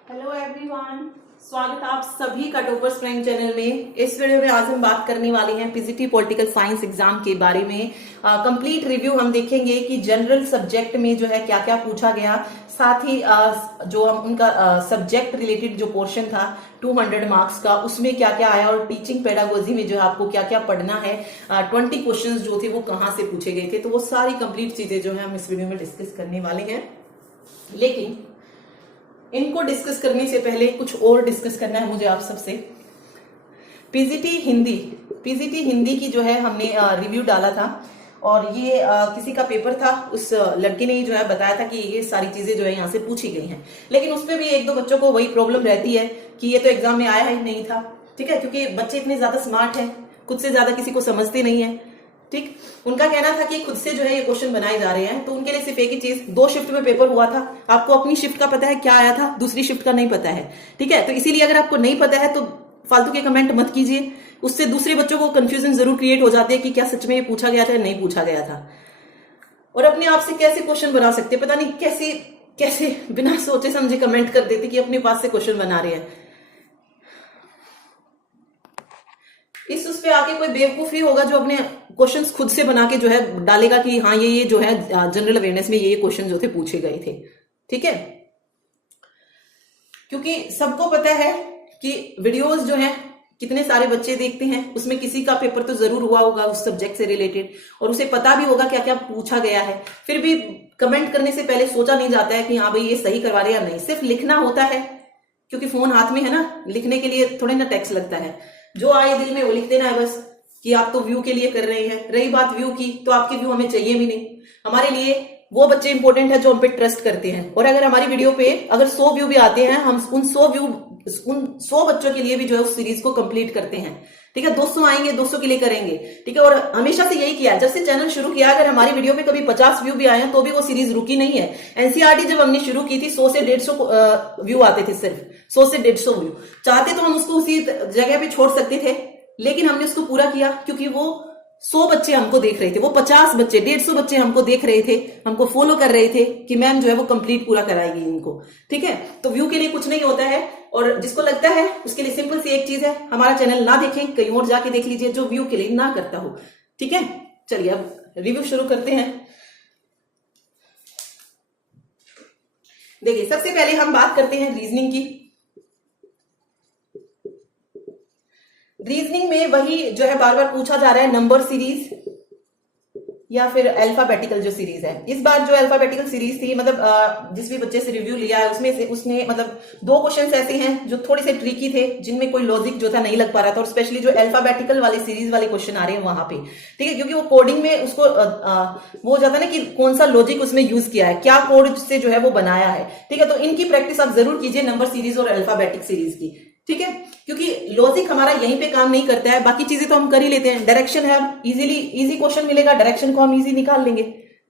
Hello everyone, स्वागत आप सभी का टॉपर्स प्राइम चैनल में। इस वीडियो में आज हम बात करने वाले हैं पीजीटी पॉलिटिकल साइंस एग्जाम के बारे में। कंप्लीट रिव्यू हम देखेंगे कि जनरल सब्जेक्ट में जो है क्या क्या पूछा गया, साथ ही जो हम उनका सब्जेक्ट रिलेटेड जो पोर्शन था 200 मार्क्स का, उसमें क्या क्या आया और टीचिंग पेडागोजी में जो है आपको क्या क्या पढ़ना है। 20 क्वेश्चन जो थे वो कहाँ से पूछे गए थे, तो वो सारी कंप्लीट चीजें जो है हम इस वीडियो में डिस्कस करने वाले हैं। लेकिन इनको डिस्कस करने से पहले कुछ और डिस्कस करना है मुझे आप सबसे। पीजीटी हिंदी की जो है हमने रिव्यू डाला था और ये किसी का पेपर था, उस लड़के ने जो है बताया था कि ये सारी चीजें जो है यहाँ से पूछी गई हैं। लेकिन उसमें भी एक दो बच्चों को वही प्रॉब्लम रहती है कि ये तो एग्जाम में आया ही नहीं था, ठीक है, क्योंकि बच्चे इतने ज्यादा स्मार्ट हैं, खुद से ज्यादा किसी को समझते नहीं है। ठीक, उनका कहना था कि खुद से जो है ये क्वेश्चन बनाए जा रहे हैं, तो उनके लिए सिर्फ एक ही चीज, 2 शिफ्ट में पेपर हुआ था, आपको अपनी शिफ्ट का पता है क्या आया था, दूसरी शिफ्ट का नहीं पता है, ठीक है। तो इसीलिए अगर आपको नहीं पता है तो फालतू के कमेंट मत कीजिए, उससे दूसरे बच्चों को कंफ्यूजन जरूर क्रिएट हो जाती है कि क्या सच में ये पूछा गया था या नहीं पूछा गया था। और अपने आप से कैसे क्वेश्चन बना सकते, पता नहीं कैसे कैसे बिना सोचे समझे कमेंट कर देते कि अपने पास से क्वेश्चन बना रहे हैं। इस उस पे आके कोई बेवकूफ ही होगा जो अपने क्वेश्चंस खुद से बना के जो है डालेगा कि हाँ ये जो है जनरल अवेयरनेस में ये क्वेश्चन जो थे पूछे गए थे, ठीक है। क्योंकि सबको पता है कि वीडियोस जो है कितने सारे बच्चे देखते हैं, उसमें किसी का पेपर तो जरूर हुआ होगा उस सब्जेक्ट से रिलेटेड, और उसे पता भी होगा क्या क्या पूछा गया है। फिर भी कमेंट करने से पहले सोचा नहीं जाता है कि हाँ भाई ये सही करवा रहे या नहीं, सिर्फ लिखना होता है, क्योंकि फोन हाथ में है ना, लिखने के लिए थोड़े ना टेक्स्ट लगता है, जो आए दिल में वो लिख देना है बस, कि आप तो व्यू के लिए कर रहे हैं। रही बात व्यू की, तो आपके व्यू हमें चाहिए भी नहीं, हमारे लिए वो बच्चे इंपॉर्टेंट है जो हम पे ट्रस्ट करते हैं। और अगर हमारी वीडियो पे अगर 100 व्यू भी आते हैं, हम उन 100 बच्चों के लिए भी जो है उस सीरीज को कंप्लीट करते हैं, ठीक है। 200 आएंगे, 200 के लिए करेंगे, ठीक है। और हमेशा से यही किया, जब से चैनल शुरू किया, अगर हमारी वीडियो पे कभी 50 व्यू भी आए हैं तो भी वो सीरीज रुकी नहीं है। एनसीईआरटी जब हमने शुरू की थी 100 से 150 व्यू आते थे, सिर्फ 100 से 150 व्यू। चाहते तो हम उसको उसी जगह पे छोड़ सकते थे, लेकिन हमने उसको पूरा किया, क्योंकि वो 100 बच्चे हमको देख रहे थे, वो 50 बच्चे 150 बच्चे हमको देख रहे थे, हमको फॉलो कर रहे थे कि मैम जो है वो कंप्लीट पूरा कराएगी इनको, ठीक है। तो व्यू के लिए कुछ नहीं होता है, और जिसको लगता है उसके लिए सिंपल सी एक चीज है, हमारा चैनल ना देखें, कहीं और जाके देख लीजिए, जो व्यू के लिए ना करता हो, ठीक है। चलिए अब रिव्यू शुरू करते हैं। देखिए, सबसे पहले हम बात करते हैं रीजनिंग की। रीजनिंग में वही जो है बार बार पूछा जा रहा है, नंबर सीरीज या फिर अल्फाबेटिकल जो सीरीज है। इस बार जो अल्फाबेटिकल सीरीज थी, मतलब जिस भी बच्चे से रिव्यू लिया है उसमें से उसने मतलब 2 क्वेश्चंस ऐसे हैं जो थोड़े से ट्रिकी थे, जिनमें कोई लॉजिक जो था नहीं लग पा रहा था, और स्पेशली जो अल्फाबेटिकल वाले सीरीज वाले क्वेश्चन आ रहे हैं वहां पे, ठीक है, क्योंकि वो कोडिंग में उसको वो हो जाता है ना कि कौन सा लॉजिक उसमें यूज किया है, क्या कोड से जो है वो बनाया है, ठीक है। तो इनकी प्रैक्टिस आप जरूर कीजिए, नंबर सीरीज और अल्फाबेटिक सीरीज की, ठीक है, क्योंकि लॉजिक हमारा यहीं पे काम नहीं करता है, बाकी चीजें तो हम कर ही लेते हैं। डायरेक्शन है, इजी क्वेश्चन मिलेगा, डायरेक्शन को हम इजी निकाल लेंगे,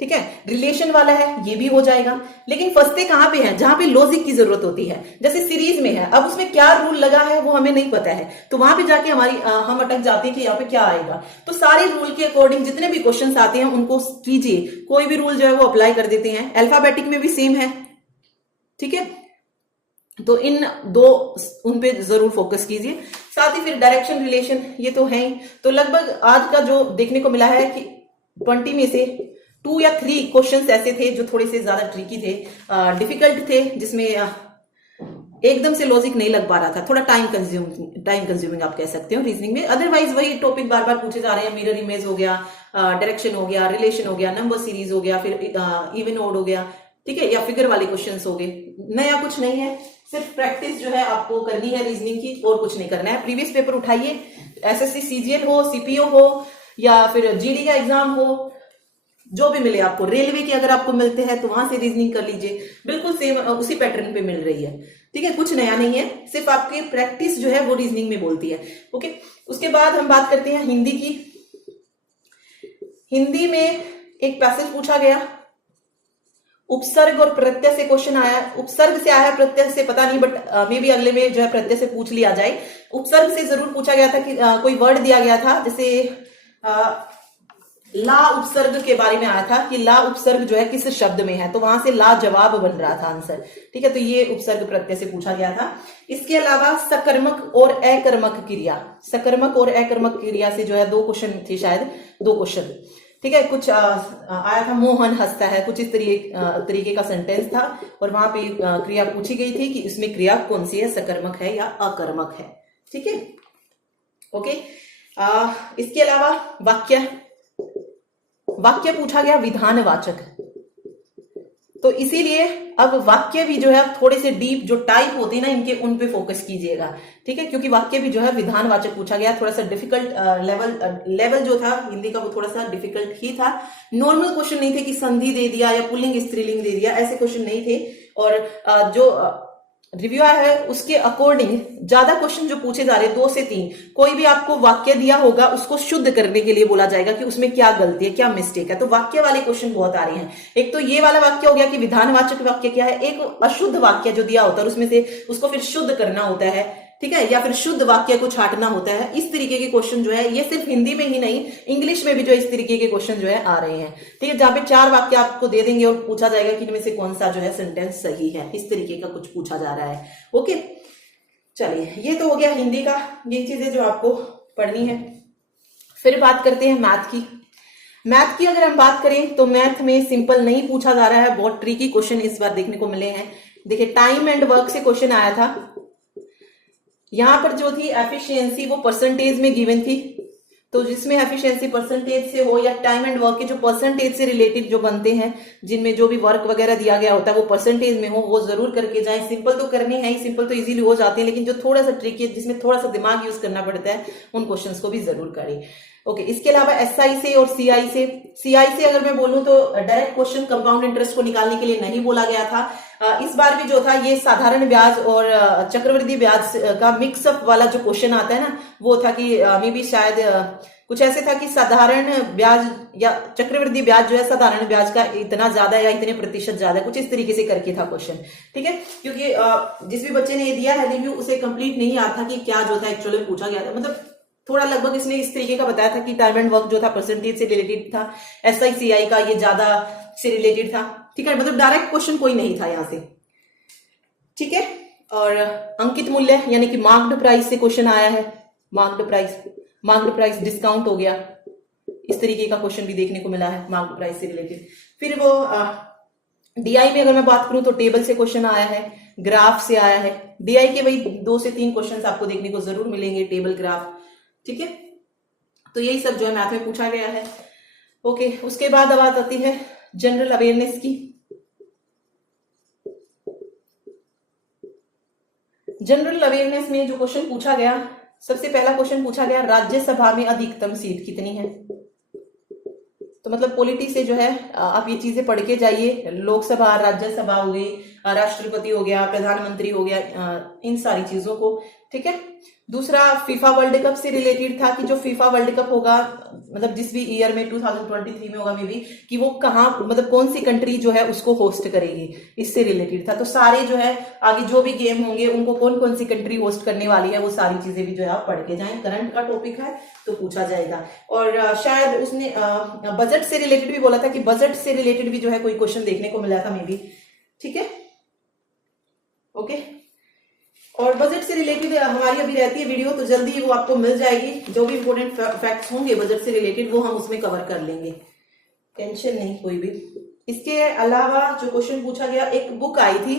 ठीक है। रिलेशन वाला है, ये भी हो जाएगा। लेकिन फंसते कहां पे हैं, जहां पे लॉजिक की जरूरत होती है, जैसे सीरीज में है, अब उसमें क्या रूल लगा है वो हमें नहीं पता है, तो वहां पे जाके हम अटक जाते हैं कि यहाँ पे क्या आएगा। तो सारे रूल के अकॉर्डिंग जितने भी क्वेश्चन आते हैं उनको कीजिए, कोई भी रूल जो है वो अप्लाई कर देते हैं। अल्फाबेटिक में भी सेम है, ठीक है। तो इन 2 उन पे जरूर फोकस कीजिए, साथ ही फिर डायरेक्शन रिलेशन ये तो है ही। तो लगभग आज का जो देखने को मिला है कि 20 में से 2 या 3 क्वेश्चंस ऐसे थे जो थोड़े से ज्यादा ट्रिकी थे, डिफिकल्ट थे, जिसमें एकदम से लॉजिक नहीं लग पा रहा था, थोड़ा टाइम कंज्यूमिंग आप कह सकते हो रीजनिंग में। अदरवाइज वही टॉपिक बार बार पूछे जा रहे हैं, मिरर इमेज हो गया, डायरेक्शन हो गया, रिलेशन हो गया, नंबर सीरीज हो गया, फिर इवन ओड हो गया, ठीक है, या फिगर वाले क्वेश्चंस हो गए। नया कुछ नहीं है, सिर्फ प्रैक्टिस जो है आपको करनी है रीजनिंग की, और कुछ नहीं करना है। प्रीवियस पेपर उठाइए, एसएससी सीजीएल हो, सीपीओ हो, या फिर जीडी का एग्जाम हो, जो भी मिले आपको, रेलवे के अगर आपको मिलते हैं तो वहां से रीजनिंग कर लीजिए, बिल्कुल सेम उसी पैटर्न पे मिल रही है, ठीक है। कुछ नया नहीं है, सिर्फ आपकी प्रैक्टिस जो है वो रीजनिंग में बोलती है, ओके। उसके बाद हम बात करते हैं हिंदी की। हिंदी में एक पैसेज पूछा गया, उपसर्ग और प्रत्यय से क्वेश्चन आया। उपसर्ग से आया, प्रत्यय से पता नहीं, बट मे बी अगले में जो है प्रत्यय से पूछ लिया जाए। उपसर्ग से जरूर पूछा गया था कि कोई वर्ड दिया गया था, जैसे ला उपसर्ग के बारे में आया था कि ला उपसर्ग जो है किस शब्द में है, तो वहां से ला जवाब बन रहा था आंसर। ठीक है, तो ये उपसर्ग प्रत्यय से पूछा गया था। इसके अलावा सकर्मक और अकर्मक क्रिया, सकर्मक और अकर्मक क्रिया से जो है 2 क्वेश्चन थे, शायद 2 क्वेश्चन। ठीक है, कुछ आया था मोहन हंसता है, कुछ इस तरीके का सेंटेंस था और वहां पे क्रिया पूछी गई थी कि इसमें क्रिया कौन सी है, सकर्मक है या अकर्मक है। ठीक है, ओके। इसके अलावा वाक्य, वाक्य पूछा गया विधानवाचक, तो इसीलिए अब वाक्य भी जो है थोड़े से डीप जो टाइप होते हैं ना इनके, उन पे फोकस कीजिएगा। ठीक है, क्योंकि वाक्य भी जो है विधानवाचक पूछा गया, थोड़ा सा डिफिकल्ट लेवल जो था हिंदी का वो थोड़ा सा डिफिकल्ट ही था। नॉर्मल क्वेश्चन नहीं थे कि संधि दे दिया या पुल्लिंग स्त्रीलिंग दे दिया, ऐसे क्वेश्चन नहीं थे। और जो रिव्यू आया है उसके अकॉर्डिंग ज्यादा क्वेश्चन जो पूछे जा रहे हैं 2 से 3, कोई भी आपको वाक्य दिया होगा उसको शुद्ध करने के लिए बोला जाएगा कि उसमें क्या गलती है, क्या मिस्टेक है, तो वाक्य वाले क्वेश्चन बहुत आ रहे हैं। एक तो ये वाला वाक्य हो गया कि विधानवाचक वाक्य क्या है, एक अशुद्ध वाक्य जो दिया होता है उसमें से उसको फिर शुद्ध करना होता है। ठीक है, या फिर शुद्ध वाक्य को छांटना होता है। इस तरीके के क्वेश्चन जो है ये सिर्फ हिंदी में ही नहीं, इंग्लिश में भी जो इस तरीके के क्वेश्चन जो है आ रहे हैं। ठीक है, जहां पे 4 वाक्य आपको दे देंगे और पूछा जाएगा कि इनमें से कौन सा जो है सेंटेंस सही है, इस तरीके का कुछ पूछा जा रहा है। ओके, चलिए ये तो हो गया हिंदी का, ये चीजें जो आपको पढ़नी है। फिर बात करते हैं मैथ की। मैथ की अगर हम बात करें तो मैथ में सिंपल नहीं पूछा जा रहा है, बहुत ट्रिकी क्वेश्चन इस बार देखने को मिले हैं। देखिए टाइम एंड वर्क से क्वेश्चन आया था, यहां पर जो थी एफिशिएंसी वो परसेंटेज में गिवन थी, तो जिसमें एफिशिएंसी परसेंटेज से हो या टाइम एंड वर्क के जो परसेंटेज से रिलेटेड जो बनते हैं, जिनमें जो भी वर्क वगैरह दिया गया होता है वो परसेंटेज में हो, वो जरूर करके जाएं। सिंपल तो करने हैं ही, सिंपल तो इजीली हो जाते हैं, लेकिन जो थोड़ा सा ट्रिकी है जिसमें थोड़ा सा दिमाग यूज करना पड़ता है उन क्वेश्चंस को भी जरूर करें। ओके, इसके अलावा एसआई से और सीआई से अगर मैं बोलूं तो डायरेक्ट क्वेश्चन कंपाउंड इंटरेस्ट को निकालने के लिए नहीं बोला गया था। इस बार भी जो था ये साधारण ब्याज और चक्रवृद्धि ब्याज का मिक्सअप वाला जो क्वेश्चन आता है ना, वो था कि मे बी शायद कुछ ऐसे था कि साधारण ब्याज या चक्रवृद्धि ब्याज जो है साधारण ब्याज का इतना ज्यादा या इतने प्रतिशत ज्यादा, कुछ इस तरीके से करके था क्वेश्चन। ठीक है, क्योंकि जिस भी बच्चे ने दिया है रिव्यू उसे कंप्लीट नहीं आता था कि क्या जो था एक्चुअली पूछा गया था, मतलब थोड़ा लगभग इसने इस तरीके का बताया था कि टाइम एंड वर्क जो था परसेंटेज से रिलेटेड था, एसआई सीआई का ये ज्यादा से रिलेटेड था। ठीक है, मतलब डायरेक्ट क्वेश्चन कोई नहीं था यहां से। ठीक है, और अंकित मूल्य यानी कि मार्क्ड प्राइस से क्वेश्चन आया है, मार्क्ड प्राइस डिस्काउंट हो गया, इस तरीके का क्वेश्चन भी देखने को मिला है मार्क्ड प्राइस से रिलेटेड। फिर वो डीआई में अगर मैं बात करूं तो टेबल से क्वेश्चन आया है, ग्राफ से आया है। डीआई के वही 2 से 3 क्वेश्चन आपको देखने को जरूर मिलेंगे, टेबल ग्राफ। ठीक है, तो यही सब जो है मैथ में पूछा गया है। ओके, उसके बाद बात आती है जनरल अवेयरनेस की। जनरल अवेयरनेस में जो क्वेश्चन पूछा गया, सबसे पहला क्वेश्चन पूछा गया राज्यसभा में अधिकतम सीट कितनी है। तो मतलब पॉलिटी से जो है आप ये चीजें पढ़ के जाइए, लोकसभा, राज्यसभा हो गई, राष्ट्रपति हो गया, प्रधानमंत्री हो गया, इन सारी चीजों को। ठीक है, दूसरा फीफा वर्ल्ड कप से रिलेटेड था कि जो फीफा वर्ल्ड कप होगा, मतलब जिस भी ईयर में 2023 में होगा मे बी, कि वो कहाँ, मतलब कौन सी कंट्री जो है उसको होस्ट करेगी, इससे रिलेटेड था। तो सारे जो है आगे जो भी गेम होंगे उनको कौन कौन सी कंट्री होस्ट करने वाली है वो सारी चीजें भी जो है आप पढ़ के जाएं, करंट का टॉपिक है तो पूछा जाएगा। और शायद उसने बजट से रिलेटेड भी बोला था कि बजट से रिलेटेड भी जो है कोई क्वेश्चन देखने को मिला था मे बी। ठीक है, ओके, और बजट से रिलेटेड हमारी अभी रहती है वीडियो, तो जल्दी वो आपको मिल जाएगी। जो भी इंपोर्टेंट फैक्ट्स होंगे बजट से रिलेटेड वो हम उसमें कवर कर लेंगे, टेंशन नहीं कोई भी। इसके अलावा जो क्वेश्चन पूछा गया, एक बुक आई थी,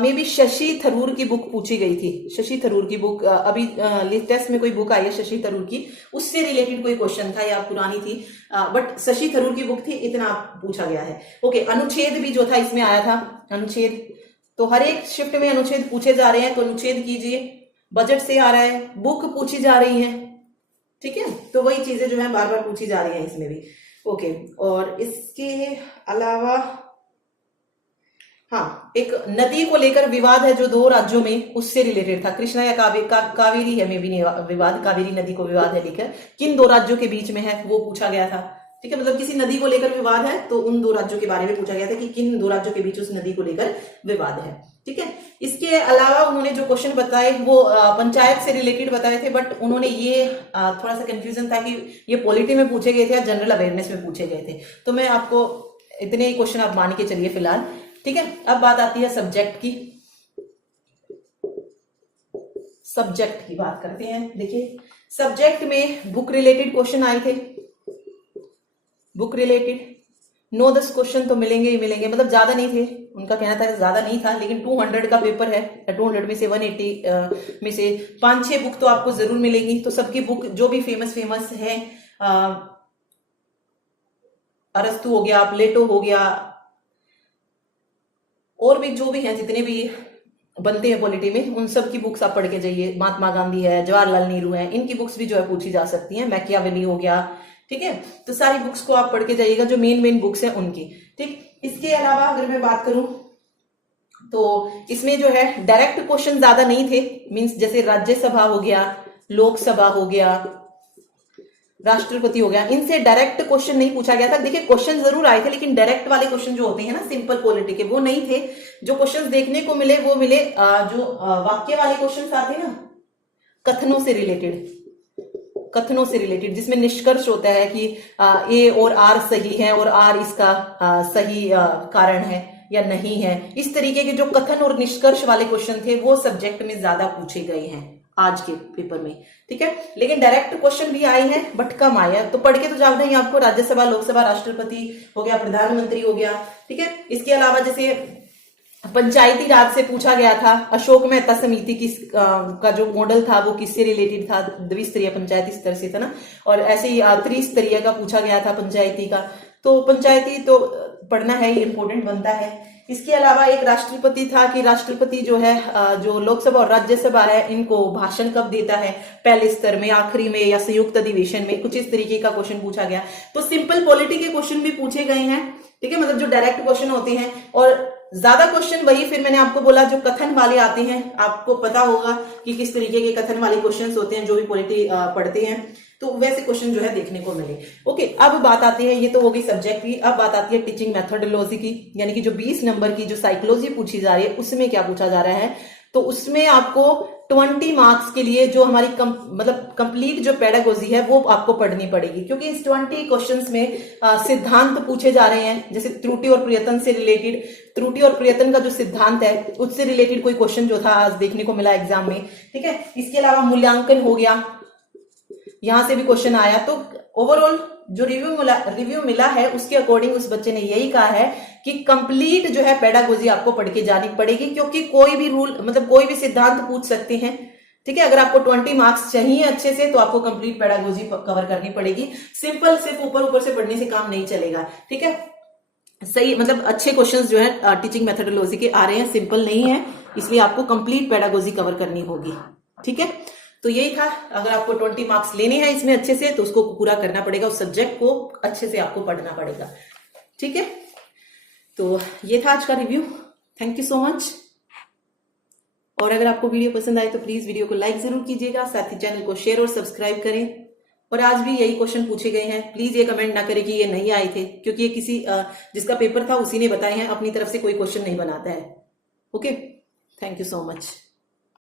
मे बी शशि थरूर की बुक पूछी गई थी। शशि थरूर की बुक अभी लेटेस्ट में कोई बुक आई है शशि थरूर की, उससे रिलेटेड कोई क्वेश्चन था या पुरानी थी, बट शशि थरूर की बुक थी, इतना पूछा गया है। ओके, अनुच्छेद भी जो था इसमें आया था, अनुच्छेद, तो हर एक शिफ्ट में अनुच्छेद पूछे जा रहे हैं, तो अनुच्छेद कीजिए। बजट से आ रहा है, बुक पूछी जा रही है। ठीक है, तो वही चीजें जो है बार बार पूछी जा रही हैं इसमें भी। ओके, और इसके अलावा हाँ, एक नदी को लेकर विवाद है जो 2 राज्यों में, उससे रिलेटेड था। कृष्णा या कावेरी है मे बी विवाद, कावेरी नदी को विवाद है लेकर, किन 2 राज्यों के बीच में है वो पूछा गया था। ठीक है, मतलब किसी नदी को लेकर विवाद है तो उन 2 राज्यों के बारे में पूछा गया था कि किन 2 राज्यों के बीच उस नदी को लेकर विवाद है। ठीक है, इसके इसके अलावा उन्होंने जो क्वेश्चन बताए वो पंचायत से रिलेटेड बताए थे, बट उन्होंने ये थोड़ा सा कंफ्यूजन था कि ये पॉलिटी में पूछे गए थे या जनरल अवेयरनेस में पूछे गए थे। तो मैं आपको इतने ही क्वेश्चन आप मान के चलिए फिलहाल, ठीक है। अब बात आती है सब्जेक्ट की। सब्जेक्ट की बात करते हैं। देखिए सब्जेक्ट में बुक रिलेटेड क्वेश्चन आए थे, बुक रिलेटेड 9-10 क्वेश्चन तो मिलेंगे ही मिलेंगे, मतलब ज्यादा नहीं थे, उनका कहना था ज्यादा नहीं था, लेकिन 200 का पेपर है, 200 में से 180 में से 5-6 बुक तो आपको जरूर मिलेंगी। तो सबकी बुक जो भी फेमस है, अरस्तु हो गया, प्लेटो हो गया, और भी जो भी हैं जितने भी बनते हैं पॉलिटी में, उन सब की बुक्स आप पढ़ के जाइए। महात्मा गांधी है, जवाहरलाल नेहरू है, इनकी बुक्स भी जो है पूछी जा सकती हैं। मैकियावेली हो गया, ठीक है। तो सारी बुक्स को आप पढ़ के जाइएगा, जो मेन बुक्स हैं उनकी, ठीक। इसके अलावा अगर मैं बात करूं तो इसमें जो है डायरेक्ट क्वेश्चन ज्यादा नहीं थे, मींस जैसे राज्यसभा हो गया, लोकसभा हो गया, राष्ट्रपति हो गया, इनसे डायरेक्ट क्वेश्चन नहीं पूछा गया था। देखिए क्वेश्चन जरूर आए थे, लेकिन डायरेक्ट वाले क्वेश्चन जो होते हैं ना सिंपल पॉलिटी के, वो नहीं थे। जो क्वेश्चन देखने को मिले वो मिले जो वाक्य वाले क्वेश्चन आते हैं ना, कथनों से रिलेटेड, जिसमें निष्कर्ष होता है कि ए और आर सही है और आर इसका सही कारण है या नहीं है। इस तरीके के जो कथन और निष्कर्ष वाले क्वेश्चन थे वो सब्जेक्ट में ज्यादा पूछे गए हैं आज के पेपर में, ठीक है। लेकिन डायरेक्ट क्वेश्चन भी आए हैं बट कम आए हैं, तो पढ़ के तो जाना ही आपको। राज्यसभा, लोकसभा, राष्ट्रपति हो गया, प्रधानमंत्री हो गया, ठीक है। इसके अलावा जैसे पंचायती राज से पूछा गया था, अशोक मेहता समिति का जो मॉडल था वो किससे रिलेटेड था, द्विस्तरीय पंचायती स्तर से था ना, और ऐसे ही त्रिस्तरीय का पूछा गया था पंचायती का। तो पंचायती तो पढ़ना है, इंपॉर्टेंट बनता है। इसके अलावा एक राष्ट्रपति था कि राष्ट्रपति जो है जो लोकसभा और राज्यसभा है इनको भाषण कब देता है, पहले स्तर में, आखिरी में, या संयुक्त अधिवेशन में, कुछ इस तरीके का क्वेश्चन पूछा गया। तो सिंपल पॉलिटी के क्वेश्चन भी पूछे गए हैं, ठीक है, मतलब जो डायरेक्ट क्वेश्चन होते हैं। और ज्यादा क्वेश्चन वही फिर मैंने आपको बोला जो कथन वाले आते हैं, आपको पता होगा कि किस तरीके के कथन वाले क्वेश्चंस होते हैं जो भी पॉलिटी पढ़ते हैं, तो वैसे क्वेश्चन जो है देखने को मिले। ओके, अब बात आती है, ये तो हो गई सब्जेक्ट की, अब बात आती है टीचिंग मेथोडोलॉजी की, यानी कि जो 20 नंबर की जो साइकोलॉजी पूछी जा रही है उसमें क्या पूछा जा रहा है। तो उसमें आपको 20 मार्क्स के लिए जो हमारी मतलब कंप्लीट जो पेडागोजी है वो आपको पढ़नी पड़ेगी, क्योंकि इस 20 क्वेश्चंस में सिद्धांत पूछे जा रहे हैं। जैसे त्रुटि और प्रयत्न से रिलेटेड, त्रुटि और प्रयत्न का जो सिद्धांत है उससे रिलेटेड कोई क्वेश्चन जो था आज देखने को मिला एग्जाम में, ठीक है। इसके अलावा मूल्यांकन हो गया, यहां से भी क्वेश्चन आया। तो ओवरऑल जो रिव्यू मिला है उसके अकॉर्डिंग उस बच्चे ने यही कहा है कि कंप्लीट जो है पेडागोजी आपको पढ़ के जानी पड़ेगी, क्योंकि कोई भी रूल मतलब कोई भी सिद्धांत पूछ सकते हैं, ठीक है। अगर आपको 20 मार्क्स चाहिए अच्छे से तो आपको कंप्लीट पेडागोजी कवर करनी पड़ेगी। सिंपल सिर्फ ऊपर से पढ़ने से काम नहीं चलेगा, ठीक है। सही मतलब अच्छे क्वेश्चंस जो है टीचिंग मेथोडोलॉजी के आ रहे हैं, सिंपल नहीं है, इसलिए आपको कंप्लीट पेडागोजी कवर करनी होगी, ठीक है। तो यही था, अगर आपको 20 मार्क्स लेने हैं इसमें अच्छे से तो उसको पूरा करना पड़ेगा, उस सब्जेक्ट को अच्छे से आपको पढ़ना पड़ेगा, ठीक है। तो ये था आज का review, thank you so much. और अगर आपको वीडियो पसंद आए तो प्लीज वीडियो को लाइक जरूर कीजिएगा, साथ ही चैनल को शेयर और सब्सक्राइब करें। और आज भी यही क्वेश्चन पूछे गए हैं, प्लीज ये कमेंट ना करें कि ये नहीं आए थे, क्योंकि ये किसी जिसका पेपर था उसी ने बताए हैं, अपनी तरफ से कोई क्वेश्चन नहीं बनाता है। Okay, thank you so much.